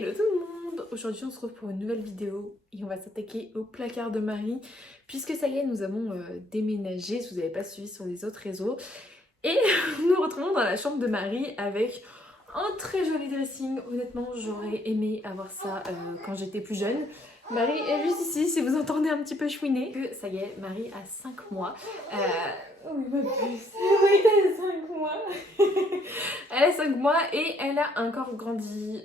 Hello tout le monde! Aujourd'hui on se retrouve pour une nouvelle vidéo et on va s'attaquer au placard de Marie puisque ça y est, nous avons déménagé, si vous n'avez pas suivi sur les autres réseaux, et nous nous retrouvons dans la chambre de Marie avec un très joli dressing. Honnêtement, j'aurais aimé avoir ça quand j'étais plus jeune. Marie est juste ici, si vous entendez un petit peu chouiner. Que ça y est, Marie a 5 mois. Oui, ma puce. Oui, elle a 5 mois. Elle a 5 mois et elle a encore grandi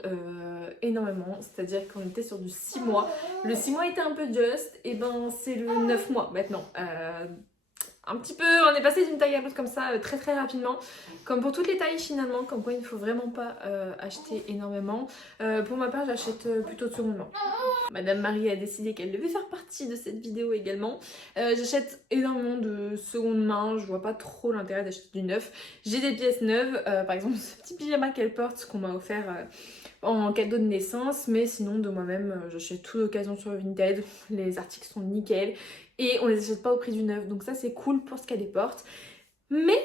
énormément. C'est-à-dire qu'on était sur du 6 mois. Le 6 mois était un peu juste, et ben c'est le 9 mois maintenant. Un petit peu, on est passé d'une taille à l'autre comme ça très très rapidement, comme pour toutes les tailles finalement, comme quoi il ne faut vraiment pas acheter énormément. Pour ma part, j'achète plutôt de seconde main. Madame Marie a décidé qu'elle devait faire partie de cette vidéo également. J'achète énormément de seconde main, je vois pas trop l'intérêt d'acheter du neuf. J'ai des pièces neuves, par exemple ce petit pyjama qu'elle porte, qu'on m'a offert en cadeau de naissance, mais sinon de moi-même j'achète tout d'occasion sur Vinted, les articles sont nickel et on les achète pas au prix du neuf, donc ça c'est cool pour ce qu'elle les porte. Mais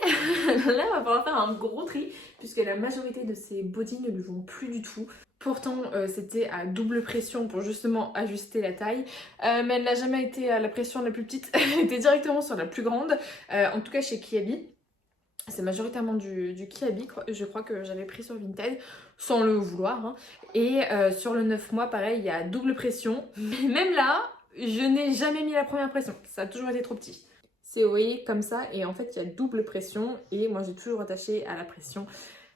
là il va falloir faire un gros tri puisque la majorité de ces bodys ne lui vont plus du tout. Pourtant c'était à double pression pour justement ajuster la taille, mais elle n'a jamais été à la pression la plus petite, elle était directement sur la plus grande, en tout cas chez Kiabi. C'est majoritairement du Kiabi, je crois que j'avais pris sur Vinted, sans le vouloir. Hein. Et sur le 9 mois, pareil, il y a double pression. Mais même là, je n'ai jamais mis la première pression. Ça a toujours été trop petit. C'est, vous voyez, comme ça. Et en fait, il y a double pression. Et moi, j'ai toujours attaché à la pression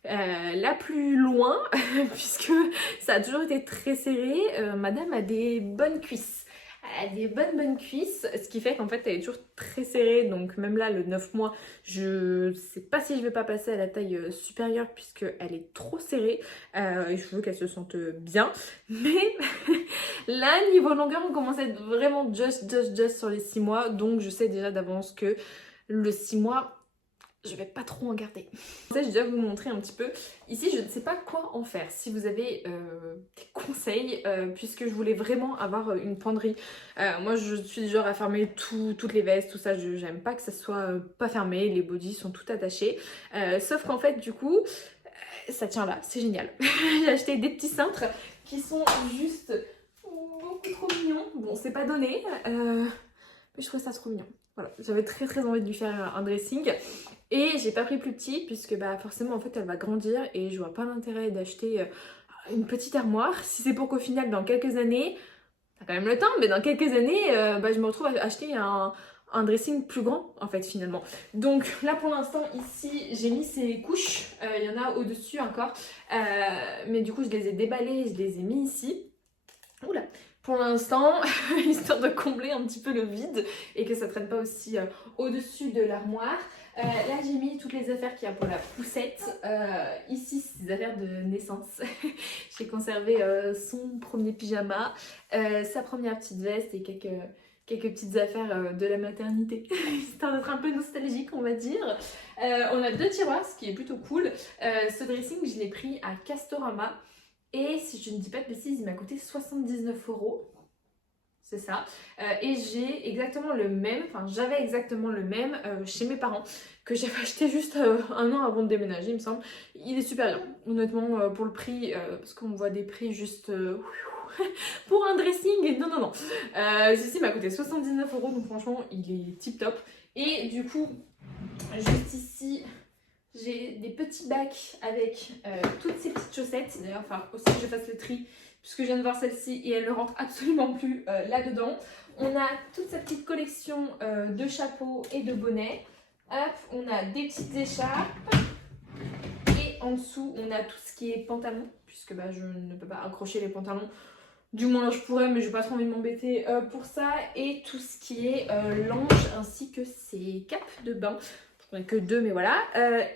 la plus loin, puisque ça a toujours été très serré. Madame a des bonnes cuisses. Elle a des bonnes cuisses, ce qui fait qu'en fait elle est toujours très serrée, donc même là le 9 mois, je sais pas si je vais pas passer à la taille supérieure puisque elle est trop serrée et je veux qu'elle se sente bien, mais là niveau longueur on commence à être vraiment just sur les 6 mois, donc je sais déjà d'avance que le 6 mois je vais pas trop en garder. Ça, je dois vous montrer un petit peu. Ici, je ne sais pas quoi en faire. Si vous avez des conseils, puisque je voulais vraiment avoir une penderie. Moi, je suis du genre à fermer toutes les vestes, tout ça. J'aime pas que ça soit pas fermé. Les bodys sont tout attachés. Sauf qu'en fait, du coup, ça tient là. C'est génial. J'ai acheté des petits cintres qui sont juste beaucoup trop mignons. Bon, c'est pas donné, mais je trouve ça trop mignon. Voilà, j'avais très envie de lui faire un dressing et j'ai pas pris plus petit puisque bah forcément en fait elle va grandir et je vois pas l'intérêt d'acheter une petite armoire si c'est pour qu'au final dans quelques années, t'as quand même le temps, mais dans quelques années bah, je me retrouve à acheter un dressing plus grand en fait finalement. Donc là pour l'instant ici j'ai mis ces couches, il y en a au-dessus encore, mais du coup je les ai déballées, je les ai mis ici. Oula. Pour l'instant, histoire de combler un petit peu le vide et que ça traîne pas aussi au-dessus de l'armoire. Là, j'ai mis toutes les affaires qu'il y a pour la poussette. Ici, c'est des affaires de naissance. J'ai conservé son premier pyjama, sa première petite veste et quelques petites affaires de la maternité, histoire d'être un peu nostalgique, on va dire. On a 2 tiroirs, ce qui est plutôt cool. Ce dressing, je l'ai pris à Castorama. Et si je ne dis pas de bêtises, il m'a coûté 79 €. C'est ça. Et j'ai exactement le même, enfin j'avais exactement le même chez mes parents, que j'avais acheté juste 1 an avant de déménager, il me semble. Il est super bien, honnêtement, pour le prix, parce qu'on voit des prix juste pour un dressing. Non. Ceci m'a coûté 79 €, donc franchement, il est tip top. Et du coup, juste ici, j'ai des petits bacs avec toutes ces petites chaussettes. D'ailleurs, enfin aussi je fasse le tri puisque je viens de voir celle-ci et elle ne rentre absolument plus là-dedans. On a toute sa petite collection de chapeaux et de bonnets. Hop, on a des petites écharpes. Et en dessous, on a tout ce qui est pantalon, puisque bah, je ne peux pas accrocher les pantalons. Du moins je pourrais, mais j'ai pas trop envie de m'embêter pour ça. Et tout ce qui est linge ainsi que ces capes de bain. J'en ai que 2, mais voilà.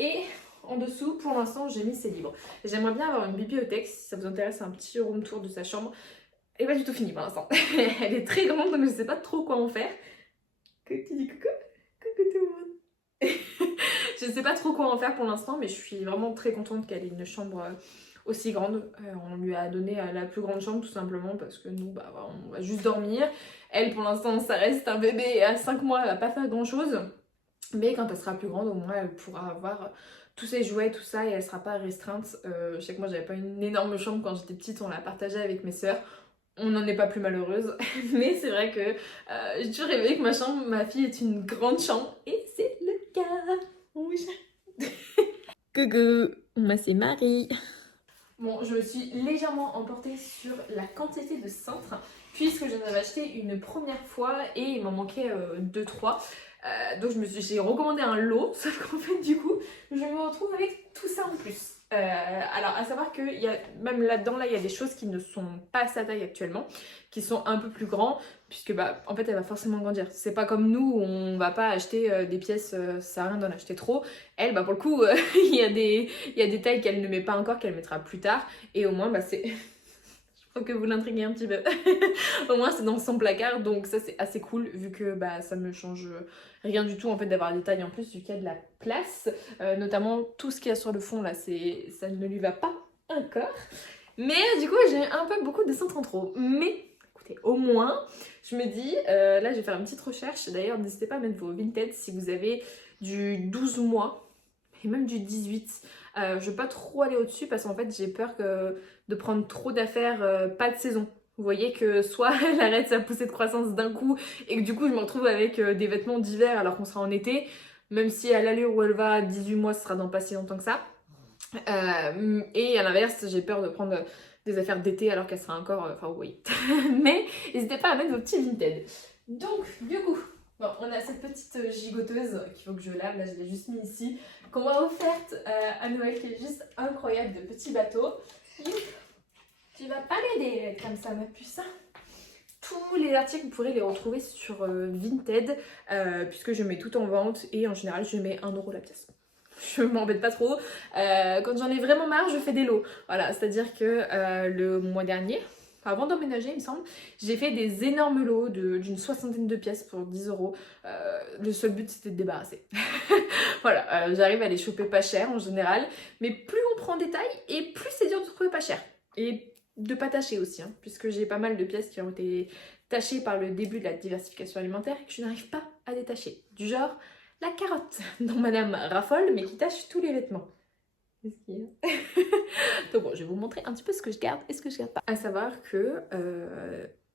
Et en dessous, pour l'instant, j'ai mis ses livres. J'aimerais bien avoir une bibliothèque, si ça vous intéresse, un petit room tour de sa chambre. Elle n'est pas du tout finie pour l'instant. Elle est très grande, donc je sais pas trop quoi en faire. Tu dis coucou? Coucou tout le monde. Je sais pas trop quoi en faire pour l'instant, mais je suis vraiment très contente qu'elle ait une chambre aussi grande. On lui a donné la plus grande chambre tout simplement parce que nous, bah, on va juste dormir. Elle, pour l'instant, ça reste un bébé et à 5 mois, elle va pas faire grand chose. Mais quand elle sera plus grande, au moins, elle pourra avoir tous ses jouets, tout ça, et elle sera pas restreinte. Je sais que moi j'avais pas une énorme chambre quand j'étais petite, on la partageait avec mes sœurs. On n'en est pas plus malheureuse, mais c'est vrai que j'ai toujours rêvé que ma fille est une grande chambre, et c'est le cas. Oui. Coucou, moi c'est Marie. Bon, je me suis légèrement emportée sur la quantité de cintres, puisque j'en avais acheté une première fois et il m'en manquait 2-3. Donc j'ai recommandé un lot, sauf qu'en fait du coup je me retrouve avec tout ça en plus. Alors à savoir que même là-dedans il y a des choses qui ne sont pas à sa taille actuellement, qui sont un peu plus grands, puisque bah en fait elle va forcément grandir. C'est pas comme nous où on va pas acheter des pièces, ça sert à rien d'en acheter trop. Elle bah pour le coup il y a des tailles qu'elle ne met pas encore, qu'elle mettra plus tard, et au moins bah c'est... Faut que vous l'intriguez un petit peu. Au moins c'est dans son placard, donc ça c'est assez cool vu que bah ça me change rien du tout en fait d'avoir des tailles en plus vu qu'il y a de la place. Notamment tout ce qu'il y a sur le fond là, ça ne lui va pas encore. Mais du coup j'ai un peu beaucoup de cintres en trop. Mais écoutez, au moins je me dis, là je vais faire une petite recherche. D'ailleurs n'hésitez pas à mettre vos Vinted si vous avez du 12 mois et même du 18. Je vais pas trop aller au-dessus parce qu'en fait j'ai peur de prendre trop d'affaires pas de saison. Vous voyez que soit elle arrête sa poussée de croissance d'un coup et que du coup je me retrouve avec des vêtements d'hiver alors qu'on sera en été, même si à l'allure où elle va à 18 mois ce sera dans pas si longtemps que ça. Et à l'inverse j'ai peur de prendre des affaires d'été alors qu'elle sera encore... Enfin oui. Mais n'hésitez pas à mettre vos petits Vinted. Donc du coup... Bon, on a cette petite gigoteuse qu'il faut que je lave, là je l'ai juste mis ici, qu'on m'a offerte à Noël, qui est juste incroyable, de petits bateaux. Tu vas pas m'aider comme ça ma puce. Tous les articles, vous pourrez les retrouver sur Vinted, puisque je mets tout en vente et en général je mets 1 € la pièce. Je m'embête pas trop. Quand j'en ai vraiment marre, je fais des lots. Voilà, c'est-à-dire que le mois dernier, avant d'emménager il me semble, j'ai fait des énormes lots d'une 60aine de pièces pour 10 €. Le seul but c'était de débarrasser. Voilà, j'arrive à les choper pas cher en général, mais plus on prend des tailles et plus c'est dur de trouver pas cher. Et de pas tâcher aussi, hein, puisque j'ai pas mal de pièces qui ont été tachées par le début de la diversification alimentaire et que je n'arrive pas à détacher. Du genre la carotte dont madame raffole mais qui tache tous les vêtements. Qu'est-ce qu'il y a? Donc bon, je vais vous montrer un petit peu ce que je garde et ce que je garde pas. À savoir que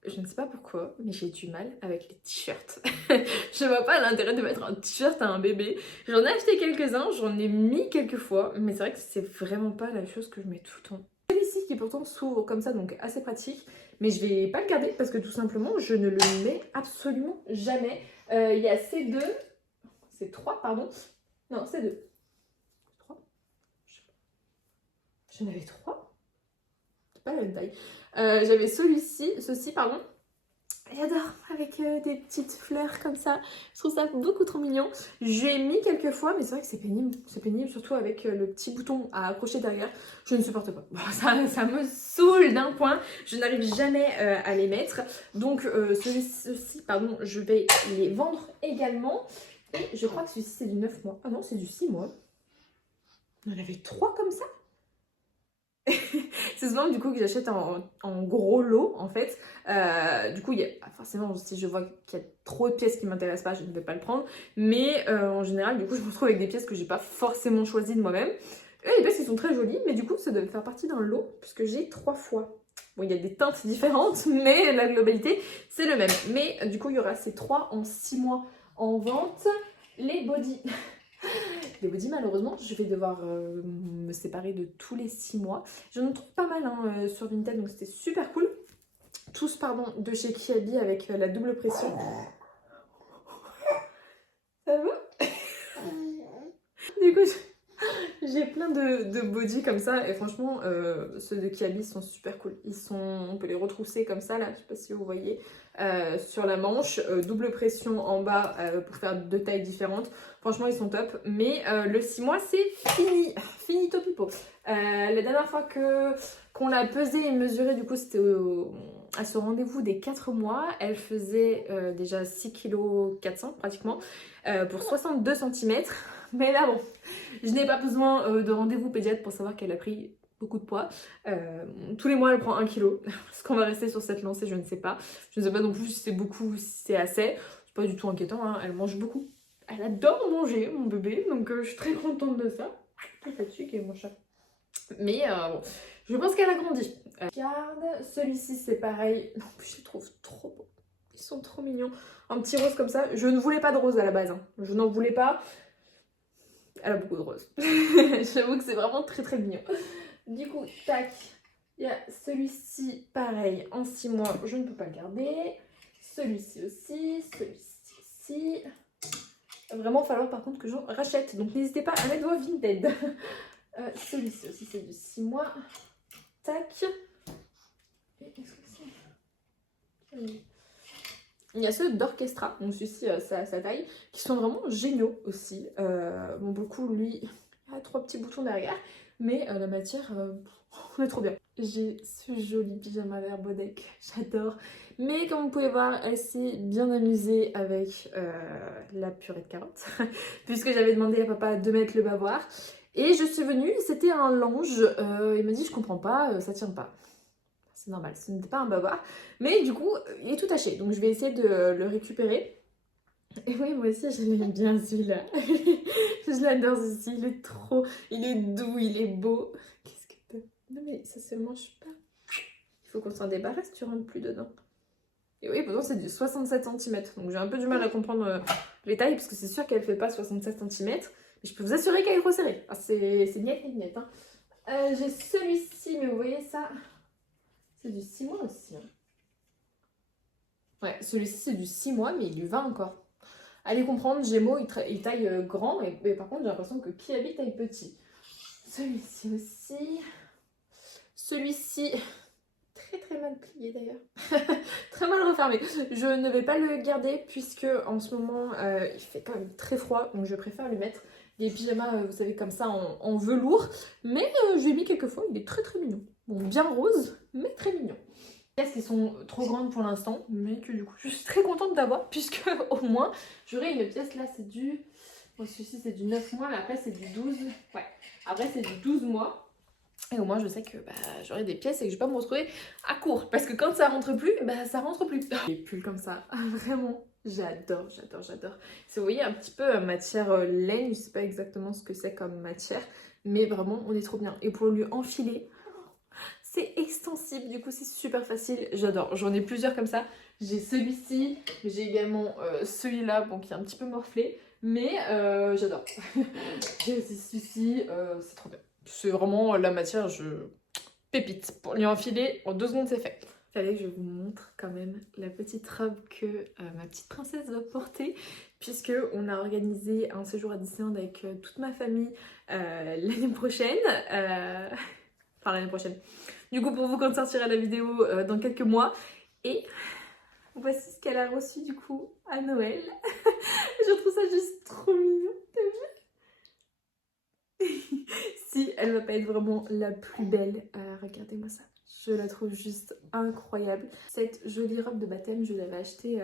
je ne sais pas pourquoi, mais j'ai du mal avec les t-shirts. Je vois pas l'intérêt de mettre un t-shirt à un bébé. J'en ai acheté quelques-uns, j'en ai mis quelques fois, mais c'est vrai que c'est vraiment pas la chose que je mets tout le temps. Celui-ci qui pourtant s'ouvre comme ça, donc assez pratique, mais je vais pas le garder parce que tout simplement je ne le mets absolument jamais. Il y a ces deux, c'est 3 pardon, non c'est 2. 3. J'en avais 3. C'est pas la même taille. J'avais ceci pardon. J'adore, avec des petites fleurs comme ça. Je trouve ça beaucoup trop mignon. J'ai mis quelques fois, mais c'est vrai que c'est pénible. C'est pénible, surtout avec le petit bouton à accrocher derrière. Je ne supporte pas. Bon, ça me saoule d'un point. Je n'arrive jamais à les mettre. Donc, ceci, pardon, je vais les vendre également. Et je crois que celui-ci, c'est du 9 mois. Ah non, c'est du 6 mois. On en avait 3 comme ça. C'est souvent du coup que j'achète en gros lot en fait. Du coup, forcément, si je vois qu'il y a trop de pièces qui ne m'intéressent pas, je ne vais pas le prendre. Mais en général, du coup, je me retrouve avec des pièces que j'ai pas forcément choisies de moi-même. Et les pièces, elles sont très jolies, mais du coup, ça doit faire partie d'un lot puisque j'ai 3 fois. Bon, il y a des teintes différentes, mais la globalité, c'est le même. Mais du coup, il y aura ces 3 en 6 mois en vente. Les body. Les body, malheureusement, je vais devoir me séparer de tous les 6 mois. J'en trouve pas mal hein, sur Vinted, donc c'était super cool. Tous, pardon, de chez Kiabi avec la double pression. Ça va? Du coup, j'ai plein de body comme ça et franchement, ceux de Kiabi sont super cool. On peut les retrousser comme ça, là, je sais pas si vous voyez, sur la manche, double pression en bas pour faire 2 tailles différentes. Franchement, ils sont top. Mais le 6 mois, c'est fini. Finito pipo. La dernière fois qu'on l'a pesé et mesuré, du coup, c'était à ce rendez-vous des 4 mois. Elle faisait déjà 6,4 kg pratiquement pour 62 cm. Mais là, bon, je n'ai pas besoin de rendez-vous pédiatre pour savoir qu'elle a pris beaucoup de poids. Tous les mois, elle prend 1 kg. Est-ce qu'on va rester sur cette lancée? Je ne sais pas. Je ne sais pas non plus si c'est beaucoup, si c'est assez. C'est pas du tout inquiétant, hein. Elle mange beaucoup. Elle adore manger, mon bébé, donc je suis très contente de ça. Tout fatigué mon chat. Mais bon, je pense qu'elle a grandi. Regarde, celui-ci c'est pareil. En plus je les trouve trop beaux. Ils sont trop mignons. Un petit rose comme ça. Je ne voulais pas de rose à la base. Hein. Je n'en voulais pas. Elle a beaucoup de rose. J'avoue que c'est vraiment très très mignon. Du coup, tac. Il y a celui-ci pareil en 6 mois. Je ne peux pas le garder. Celui-ci aussi. Celui-ci aussi. Il va vraiment falloir par contre que j'en rachète. Donc n'hésitez pas à mettre vos Vinted. Celui-ci aussi c'est du 6 mois. Tac. Et qu'est-ce que c'est? Il y a ceux d'Orchestra, donc celui-ci sa taille, qui sont vraiment géniaux aussi. Bon, beaucoup, lui, il a 3 petits boutons derrière, mais la matière, on est trop bien. J'ai ce joli pyjama vert Bodek, j'adore. Mais comme vous pouvez voir, elle s'est bien amusée avec la purée de carottes, puisque j'avais demandé à papa de mettre le bavoir. Et je suis venue, c'était un lange, il m'a dit je comprends pas, ça tient pas. C'est normal, ce n'était pas un bavoir. Mais du coup, il est tout taché. Donc je vais essayer de le récupérer. Et oui, moi aussi, je l'aime bien celui-là. Je l'adore celui-ci, il est trop... Il est doux, il est beau. Qu'est-ce que t'as? Non mais ça se mange pas. Il faut qu'on s'en débarrasse, tu rentres plus dedans. Et oui, pourtant c'est du 67 cm. Donc j'ai un peu du mal à comprendre les tailles, parce que c'est sûr qu'elle fait pas 67 cm. Mais je peux vous assurer qu'elle est trop serrée. Ah, c'est net, net, net. Hein. J'ai celui-ci, mais vous voyez ça... C'est du 6 mois aussi. Hein. Ouais, celui-ci c'est du 6 mois, mais il lui va encore. Allez comprendre, Gémeaux, il taille grand, mais par contre j'ai l'impression que Kiabi taille petit. Celui-ci aussi. Celui-ci, très très mal plié d'ailleurs. Très mal refermé. Je ne vais pas le garder puisque en ce moment il fait quand même très froid, donc je préfère lui mettre des pyjamas, vous savez, comme ça en velours. Mais je l'ai mis quelques fois, il est très très mignon. Bon, bien rose, mais très mignon. Les pièces qui sont trop grandes pour l'instant, mais que du coup je suis très contente d'avoir, puisque au moins j'aurai une pièce là, c'est du... Bon, celui-ci c'est du 9 mois, mais après c'est du 12. Ouais, après c'est du 12 mois. Et au moins je sais que j'aurai des pièces et que je vais pas me retrouver à court. Parce que quand ça rentre plus, ça rentre plus. Les pulls comme ça, vraiment, j'adore, j'adore, j'adore. Si vous voyez un petit peu matière laine, je sais pas exactement ce que c'est comme matière, mais vraiment on est trop bien. Et pour lui enfiler, c'est extensible, du coup c'est super facile, j'adore. J'en ai plusieurs comme ça. J'ai celui-ci, mais j'ai également celui-là, bon, qui est un petit peu morflé, mais j'adore. J'ai aussi celui-ci, c'est trop bien. C'est vraiment la matière, pépite. Pour lui enfiler, en 2 secondes c'est fait. Fallait que je vous montre quand même la petite robe que ma petite princesse va porter, puisque on a organisé un séjour à Disneyland avec toute ma famille l'année prochaine. Enfin l'année prochaine. Du coup pour vous quand sortira la vidéo dans quelques mois. Et voici ce qu'elle a reçu du coup à Noël. Je trouve ça juste trop mignon. Si elle va pas être vraiment la plus belle, regardez-moi ça. Je la trouve juste incroyable. Cette jolie robe de baptême, je l'avais achetée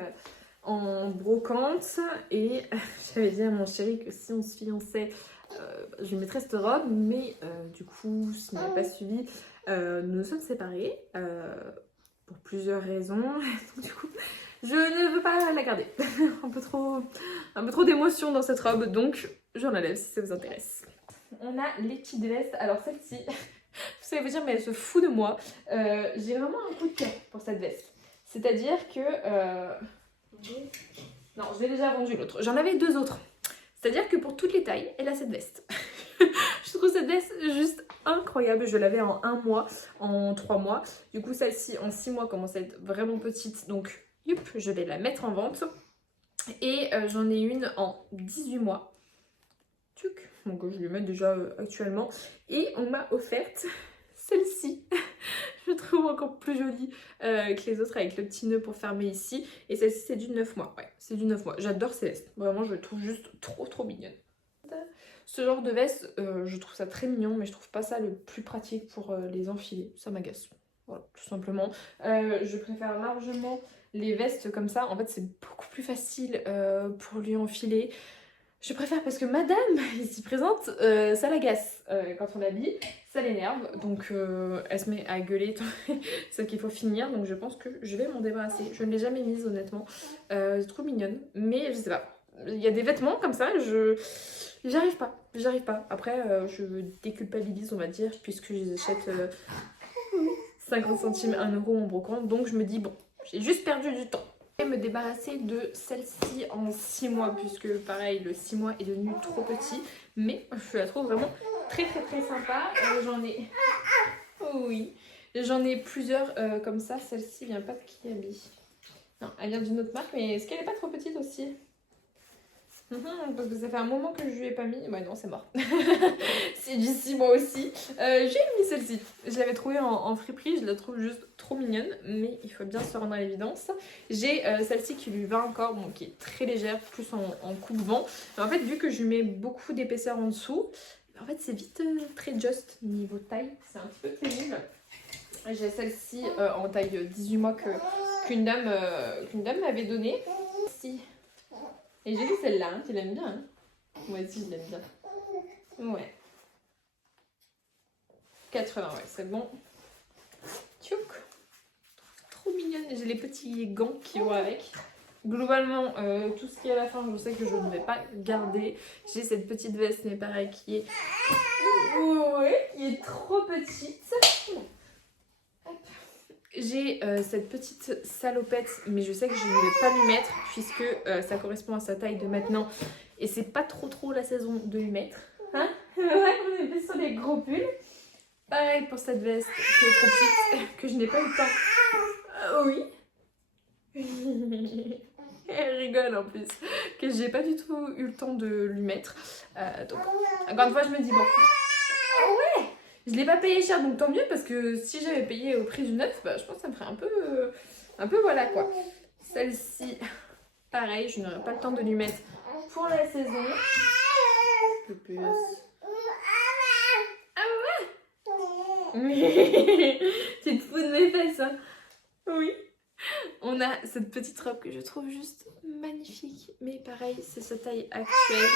en brocante. Et j'avais dit à mon chéri que si on se fiançait, je lui mettrais cette robe. Mais du coup, ce n'est pas suivi. Nous nous sommes séparés pour plusieurs raisons. Donc, du coup, je ne veux pas la garder. un peu trop d'émotion dans cette robe. Donc, j'en enlève si ça vous intéresse. On a les petites vestes. Alors celle-ci, vous savez vous dire, mais elle se fout de moi. J'ai vraiment un coup de cœur pour cette veste. C'est-à-dire que... Non, je l'ai déjà vendu l'autre. J'en avais 2 autres. C'est-à-dire que pour toutes les tailles, elle a cette veste. Je trouve cette veste juste incroyable. Je l'avais en 1 mois, en 3 mois. Du coup, celle-ci, en 6 mois, commence à être vraiment petite. Donc, youp, je vais la mettre en vente. Et j'en ai une en 18 mois. Tuc. Donc je lui mets déjà actuellement. Et on m'a offerte celle-ci. Je trouve encore plus jolie que les autres avec le petit nœud pour fermer ici. Et celle-ci c'est du 9 mois. Ouais, c'est du 9 mois. J'adore ces vestes. Vraiment, je le trouve juste trop mignonne. Ce genre de veste, je trouve ça très mignon, mais je trouve pas ça le plus pratique pour les enfiler. Ça m'agace. Voilà, tout simplement. Je préfère largement les vestes comme ça. En fait, c'est beaucoup plus facile pour lui enfiler. Je préfère parce que madame, ici présente, ça l'agace quand on l'habille, ça l'énerve, donc elle se met à gueuler, sauf qu'il faut finir, donc je pense que je vais m'en débarrasser. Je ne l'ai jamais mise honnêtement, c'est trop mignonne, mais je sais pas, il y a des vêtements comme ça, j'arrive pas. Après, je déculpabilise, on va dire, puisque je les achète 50 centimes, 1 euro en brocante. Donc je me dis, bon, j'ai juste perdu du temps. Je vais me débarrasser de celle-ci en 6 mois, puisque pareil, le 6 mois est devenu trop petit. Mais je la trouve vraiment très sympa. J'en ai... Oui, j'en ai plusieurs comme ça. Celle-ci vient pas de Kiabi. Non, elle vient d'une autre marque, mais est-ce qu'elle est pas trop petite aussi? Parce que ça fait un moment que je lui ai pas mis. Ouais, non, c'est mort. C'est d'ici moi aussi. J'ai mis celle-ci. Je l'avais trouvée en friperie. Je la trouve juste trop mignonne. Mais il faut bien se rendre à l'évidence. J'ai celle-ci qui lui va encore. Bon, qui est très légère, plus en coupe-vent. Mais en fait, vu que je lui mets beaucoup d'épaisseur en dessous, en fait, c'est vite très just niveau taille. C'est un petit peu pénible. J'ai celle-ci en taille 18 mois qu'une dame m'avait donnée. Si. Et j'ai vu celle-là, hein, tu l'aimes bien. Hein. Moi aussi, je l'aime bien. Ouais. 80, ouais, c'est bon. Tchouk. Trop mignonne. J'ai les petits gants qui vont avec. Globalement, tout ce qui est à la fin, je sais que je ne vais pas garder. J'ai cette petite veste, mais pareil, qui est... Ouais, qui est trop petite. J'ai cette petite salopette, mais je sais que je ne vais pas lui mettre puisque ça correspond à sa taille de maintenant et c'est pas trop la saison de lui mettre. Hein? Ouais, on est plus sur les gros pulls. Pareil pour cette veste qui est trop petite, que je n'ai pas eu le temps. Oui. Elle rigole en plus, que j'ai pas du tout eu le temps de lui mettre. Donc, encore une fois, je me dis bon. Ah ouais! Je l'ai pas payé cher, donc tant mieux, parce que si j'avais payé au prix du neuf, bah, je pense que ça me ferait un peu voilà quoi. Celle-ci, pareil, je n'aurai pas le temps de lui mettre pour la saison. Le plus. Ah ouais. Tu te fous de mes fesses, hein? Oui. On a cette petite robe que je trouve juste magnifique, mais pareil, c'est sa taille actuelle.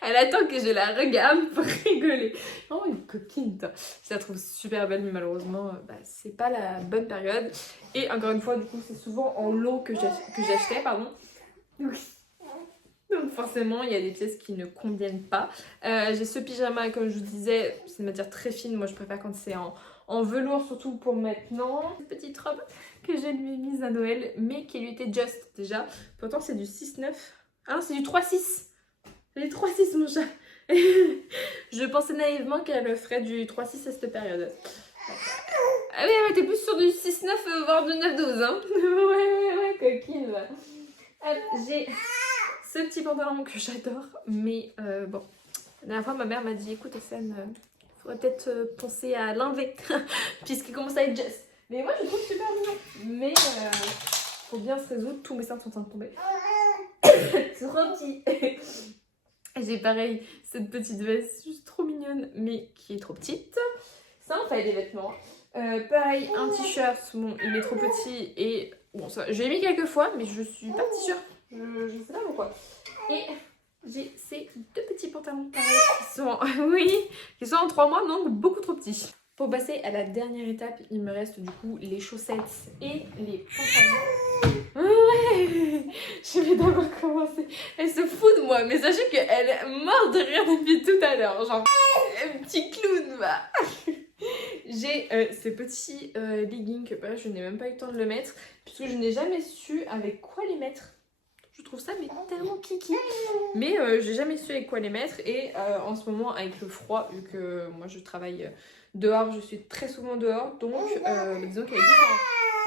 Elle attend que je la regarde pour rigoler. Oh, une coquine, toi. Je la trouve super belle, mais malheureusement, c'est pas la bonne période. Et encore une fois, du coup, c'est souvent en lot que j'achetais, pardon. Donc forcément, il y a des pièces qui ne conviennent pas. J'ai ce pyjama, comme je vous disais, c'est une matière très fine. Moi, je préfère quand c'est en velours, surtout pour maintenant. Cette petite robe que j'ai lui ai mise à Noël, mais qui lui était just déjà. Pourtant, c'est du 6,9. Ah non, c'est du 3,6. Les 3,6 mon chat. Je pensais naïvement qu'elle ferait du 3,6 à cette période. Ah oui, t'es plus sur du 6,9 voire du 9,12 hein. Ouais, coquine. J'ai ce petit pantalon que j'adore, mais bon. La dernière fois, ma mère m'a dit, écoute Essène, faudrait peut-être penser à l'enlever, puisqu'il commence à être just. Mais moi, je le trouve super mignon. Mais faut bien se résoudre, tous mes seins sont en train de tomber. C'est trop petit. J'ai pareil cette petite veste juste trop mignonne mais qui est trop petite. Ça en fait des vêtements. Pareil un t-shirt, bon il est trop petit et bon ça je l'ai mis quelques fois mais je suis pas t-shirt. Je sais pas pourquoi. Et j'ai ces deux petits pantalons pareil qui sont oui qui sont en 3 mois donc beaucoup trop petits. Pour passer à la dernière étape, il me reste du coup les chaussettes et les pantalons. Ouais, je vais d'abord commencer. Elle se fout de moi, mais sachez qu'elle est morte de rire depuis tout à l'heure. Genre, un petit clown, va. J'ai ces petits leggings que bref, je n'ai même pas eu le temps de le mettre, puisque je n'ai jamais su avec quoi les mettre. Je trouve ça mais tellement kiki. Mais j'ai jamais su avec quoi les mettre. Et en ce moment, avec le froid, vu que moi je travaille dehors, je suis très souvent dehors. Donc, disons qu'elle est juste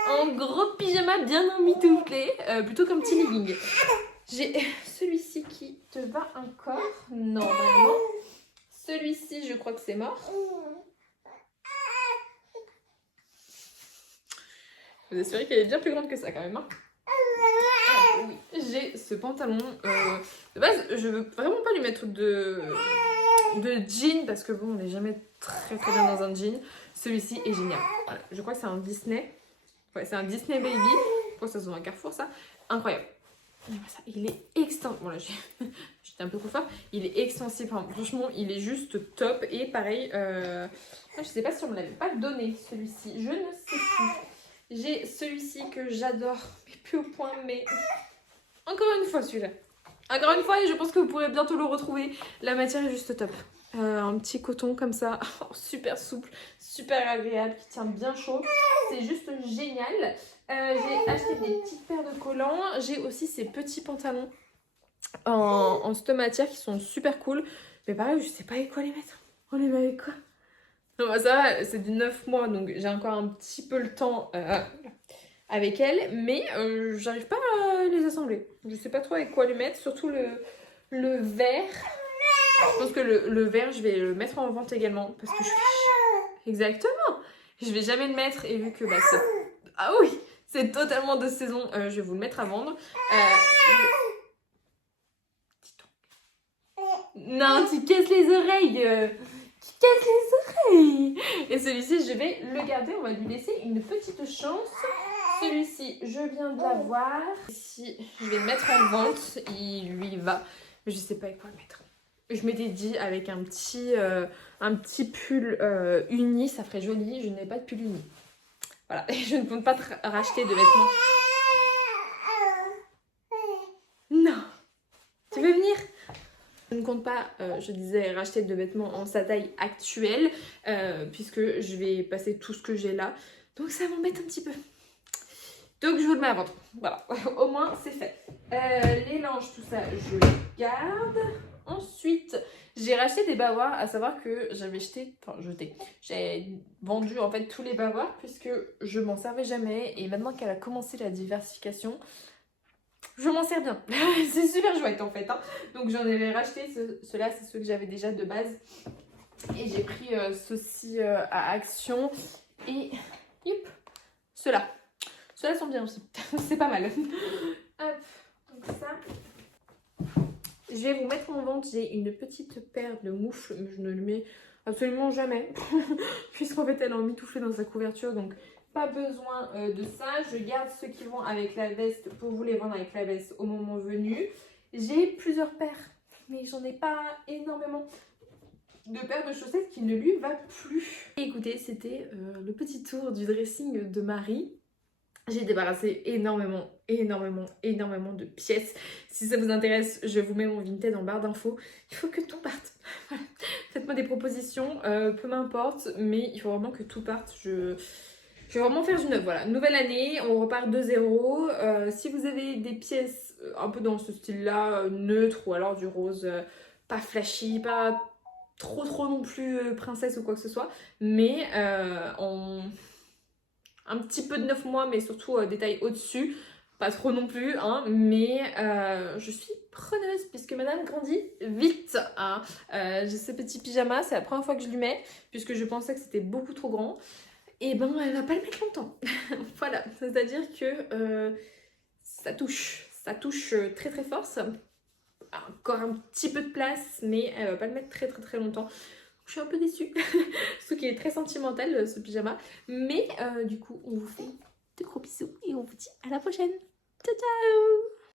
en gros pyjama bien emmitouflé, plutôt qu'un petit legging. J'ai celui-ci qui te va encore, normalement. Celui-ci, je crois que c'est mort. Je vous assure qu'elle est bien plus grande que ça quand même. Hein. Oui. J'ai ce pantalon. De base, je veux vraiment pas lui mettre de jean parce que bon, on n'est jamais très bien dans un jean. Celui-ci est génial. Voilà. Je crois que c'est un Disney. Ouais, c'est un Disney Baby. Je crois que ça se vend à Carrefour, ça. Incroyable. Il est extensible. Bon, là, j'étais un peu trop fort. Il est extensible. Enfin, franchement, il est juste top. Et pareil, je sais pas si on me l'avait pas donné, celui-ci. Je ne sais plus. J'ai celui-ci que j'adore, mais plus au point, mais encore une fois celui-là. Encore une fois, et je pense que vous pourrez bientôt le retrouver. La matière est juste top. Un petit coton comme ça, super souple, super agréable, qui tient bien chaud. C'est juste génial. J'ai acheté des petites paires de collants. J'ai aussi ces petits pantalons en cette matière qui sont super cool. Mais pareil, je sais pas avec quoi les mettre. On les met avec quoi? Non, bah ça va, c'est du 9 mois, donc j'ai encore un petit peu le temps avec elle. Mais j'arrive pas à les assembler. Je sais pas trop avec quoi les mettre, surtout le vert. Je pense que le vert, je vais le mettre en vente également. Parce que je suis... Exactement. Je vais jamais le mettre et vu que bah, c'est... Ah oui, c'est totalement de saison, je vais vous le mettre à vendre. Non, tu casses les oreilles. Tu casses les oreilles. Et celui-ci, je vais le garder. On va lui laisser une petite chance. Celui-ci, je viens de l'avoir. Ici, je vais le mettre en vente. Il lui va. Mais je sais pas avec quoi le mettre. Je m'étais dit avec un petit pull uni, ça ferait joli. Je n'ai pas de pull uni. Voilà, et je ne compte pas racheter de vêtements. Non. Tu veux venir? Je ne compte pas, je disais, racheter de vêtements en sa taille actuelle, puisque je vais passer tout ce que j'ai là. Donc ça m'embête un petit peu. Donc je vous le mets à vendre. Voilà, au moins c'est fait. Les linges, tout ça, je les garde. Ensuite, j'ai racheté des bavoirs, à savoir que j'avais jeté, j'ai vendu en fait tous les bavoirs puisque je m'en servais jamais et maintenant qu'elle a commencé la diversification, je m'en sers bien. C'est super chouette en fait. Hein. Donc j'en avais racheté, ceux-là c'est ceux que j'avais déjà de base et j'ai pris ceux-ci à Action et youp, ceux-là. Ceux-là sont bien aussi, c'est pas mal. Hop, donc ça... Je vais vous mettre en vente, j'ai une petite paire de moufles, mais je ne le mets absolument jamais, puisqu'en fait elle est emmitouflée dans sa couverture, donc pas besoin de ça. Je garde ceux qui vont avec la veste pour vous les vendre avec la veste au moment venu. J'ai plusieurs paires, mais j'en ai pas énormément de paires de chaussettes qui ne lui va plus. Et écoutez, c'était le petit tour du dressing de Marie. J'ai débarrassé énormément de pièces. Si ça vous intéresse, je vous mets mon Vinted en barre d'infos. Il faut que tout parte. Faites-moi des propositions, peu m'importe, mais il faut vraiment que tout parte. Je vais vraiment faire du neuf. Voilà, nouvelle année, on repart de zéro. Si vous avez des pièces un peu dans ce style-là, neutre ou alors du rose, pas flashy, pas trop non plus princesse ou quoi que ce soit, mais un petit peu de 9 mois, mais surtout des tailles au-dessus. Pas trop non plus, hein, mais je suis preneuse puisque madame grandit vite. Hein. J'ai ce petit pyjama, c'est la première fois que je lui mets, puisque je pensais que c'était beaucoup trop grand. Et ben, elle va pas le mettre longtemps. Voilà, c'est-à-dire que ça touche très très fort. Ça a encore un petit peu de place, mais elle va pas le mettre très longtemps. Je suis un peu déçue, surtout qu'il est très sentimental ce pyjama. Mais du coup, on vous fait de gros bisous et on vous dit à la prochaine. Ciao ciao.